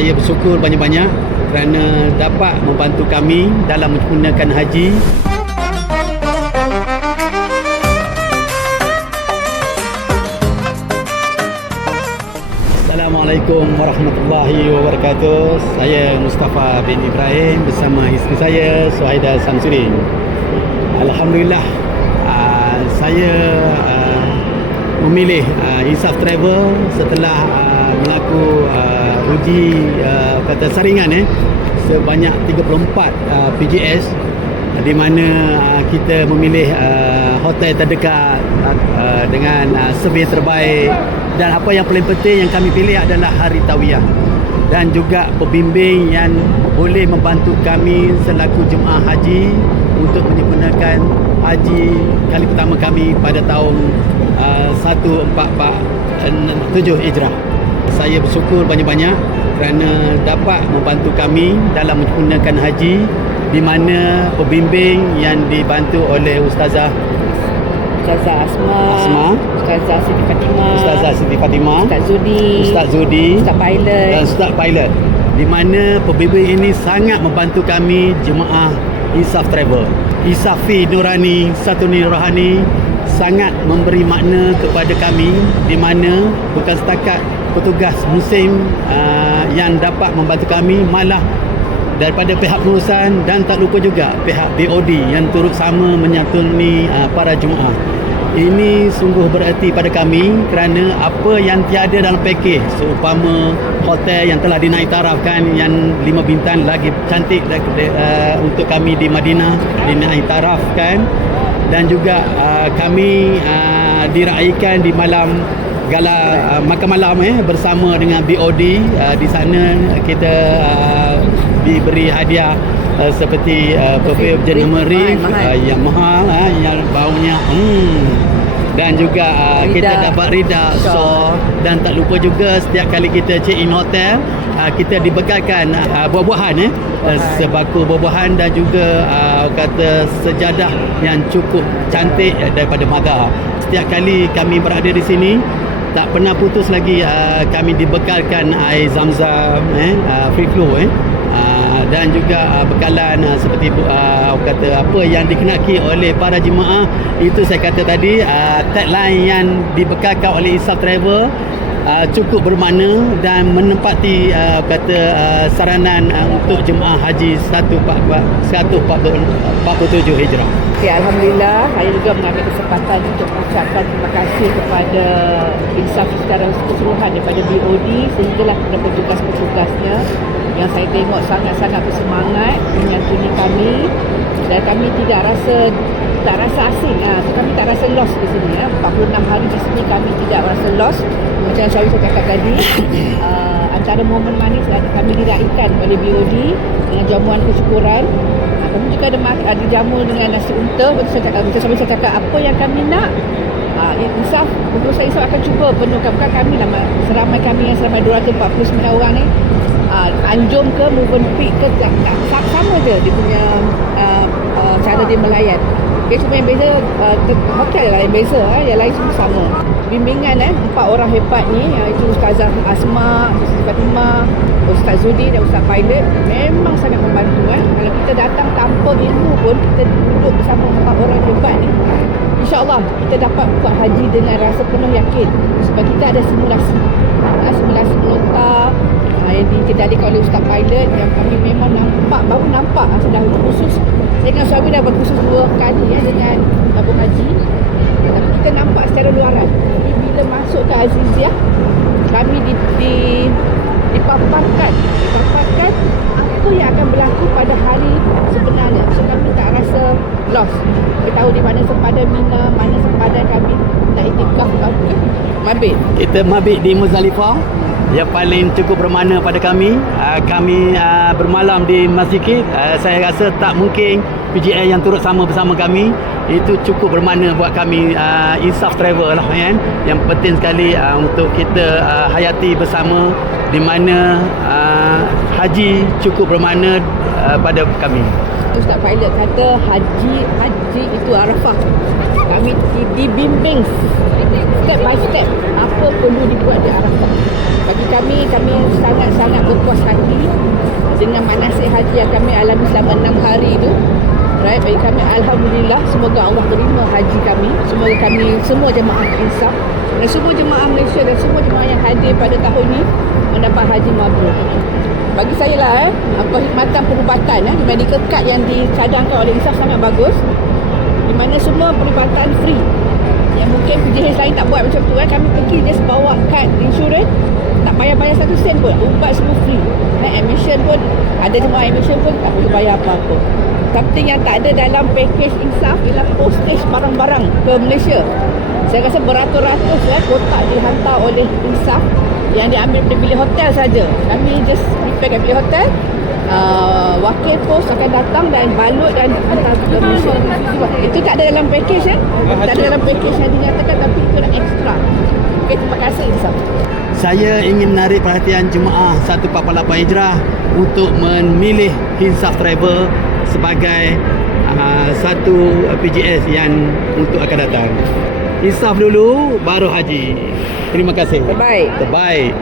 saya bersyukur banyak-banyak kerana dapat membantu kami dalam menyempurnakan haji. Assalamualaikum warahmatullahi wabarakatuh. Saya Mustafa bin Ibrahim bersama isteri saya Suhaida Samsudin. Alhamdulillah, saya memilih Insaf Travel setelah melakukan uji saringan sebanyak 34 PGS, di mana kita memilih hotel terdekat dengan survey terbaik, dan apa yang paling penting yang kami pilih adalah hari tawiyah dan juga pembimbing yang boleh membantu kami selaku jemaah haji untuk menyempurnakan haji kali pertama kami pada tahun 1447 Hijrah. Saya bersyukur banyak-banyak kerana dapat membantu kami dalam menyempurnakan haji, di mana pembimbing yang dibantu oleh Ustazah Asma, Ustazah Siti Fatimah, Ustaz Zudi, Ustaz Pilot, di mana pembimbing ini sangat membantu kami jemaah Insaf Travel. Isafi Nurani Satuni Rohani sangat memberi makna kepada kami, di mana bukan setakat petugas musim yang dapat membantu kami, malah daripada pihak pengurusan, dan tak lupa juga pihak BOD yang turut sama menyantuni para jemaah. Ini sungguh bererti pada kami kerana apa yang tiada dalam pakej, seumpama hotel yang telah dinaik tarafkan yang 5 bintang lagi cantik untuk kami di Madinah dinaik tarafkan, dan juga kami diraikan di malam gala makan malam bersama dengan BOD. Di sana kita diberi hadiah seperti perfume Jenameri yang mahal, yang baunya dan juga kita dapat rida dan tak lupa juga setiap kali kita check in hotel, kita dibekalkan buah-buahan, sebaku buah-buahan, dan juga kata sejadah yang cukup cantik daripada Madar. Setiap kali kami berada di sini, tak pernah putus lagi kami dibekalkan air zam-zam free flow, dan juga bekalan seperti kata apa yang dikenaki oleh para jemaah. Itu saya kata tadi, tagline yang dibekalkan oleh Insaf Travel cukup bermakna dan menempati saranan untuk jemaah haji 1447 Hijrah. Okay, Alhamdulillah, saya juga mengambil kesempatan untuk mengucapkan terima kasih kepada Insaf secara keseluruhan, daripada BOD sehinggalah kepada petugas-petugasnya yang saya tengok sangat-sangat bersemangat menyantuni kami, dan kami tak rasa asing, kami tak rasa lost di sini. 46 hari di sini kami tidak rasa lost. Macam saya cakap tadi, antara momen manis kami diraikan oleh BOD dengan jamuan kesyukuran. Kami juga ada jamu dengan nasi unta. Macam saya cakap, apa yang kami nak, Insaf, untuk saya Insaf akan cuba penuhkan. Bukan kami lah, seramai kami yang seramai 249 orang ni, Anjum ke Movenpick ke, sama je dia punya cara dia melayan. Okay, cuma yang beza hotel lah yang beza, yang lain semua sama. Bimbingan 4 orang hebat ni, iaitu Ustazah Asma, Siti Fatimah, Ustaz Zudi dan Ustaz Pilot, memang sangat membantu. Kalau kita datang tanpa ilmu pun, kita duduk bersama 4 orang hebat ni, InsyaAllah kita dapat buat haji dengan rasa penuh yakin, sebab kita ada simulasi menontar yang dikendalikan oleh Ustaz Pilot, yang kami memang baru nampak sudah khusus. Saya dengan suami dah berkhusus 2 kali dengan tabung haji, tapi kita nampak secara luaran. Tapi bila masuk ke Aziziyah, kami dipaparkan apa yang akan berlaku pada hari sebenarnya. So kami tak rasa lost. Kita tahu di mana sempadan Mina, mana sempadan kami nak iktikaf mabit. Kita mabit di Muzdalifah yang paling cukup bermakna pada kami. Kami bermalam di masjid. Saya rasa tak mungkin PGS yang turut sama bersama kami. Itu cukup bermakna buat kami Insaf Travel lah kan. Yang penting sekali untuk kita hayati bersama, di mana haji cukup bermakna pada kami. Ustaz Pilot kata haji itu Arafah. Kami dibimbing step by step apa perlu dibuat di Arafah. Bagi kami sangat-sangat berpuas hati dengan manasik haji yang kami alami selama 6 hari itu. Right, bagi kami alhamdulillah, semoga Allah terima haji kami. Semoga kami semua jemaah insaf dan semua jemaah Malaysia dan semua jemaah yang hadir pada tahun ini mendapat haji mabrur. Bagi saya lah perkhidmatan perubatan di medical card yang dicadangkan oleh insaf sangat bagus, di mana semua perubatan free. Yang mungkin PJH lain tak buat macam tu kan, kami pergi just bawa kad insurans, tak bayar 1 sen pun, ubat semua free. Dan admission pun, ada jemaah admission pun tak perlu bayar apa-apa. Something yang tak ada dalam package insaf ialah postage barang-barang ke Malaysia. Saya rasa beratus-ratus kotak dihantar oleh insaf yang diambil dari bilik hotel saja. Kami just prepare kat bilik hotel, wakil pos akan datang dan balut dan hantar ke Malaysia. Itu tak ada dalam package tak ada dalam package yang dinyatakan, tapi itu adalah ekstra. Okay, terima kasih insaf. Saya ingin menarik perhatian jemaah 148 Hijrah untuk memilih Insaf Travel sebagai satu PGS yang untuk akan datang. Insaf dulu baru haji. Terima kasih. Terbaik. Terbaik.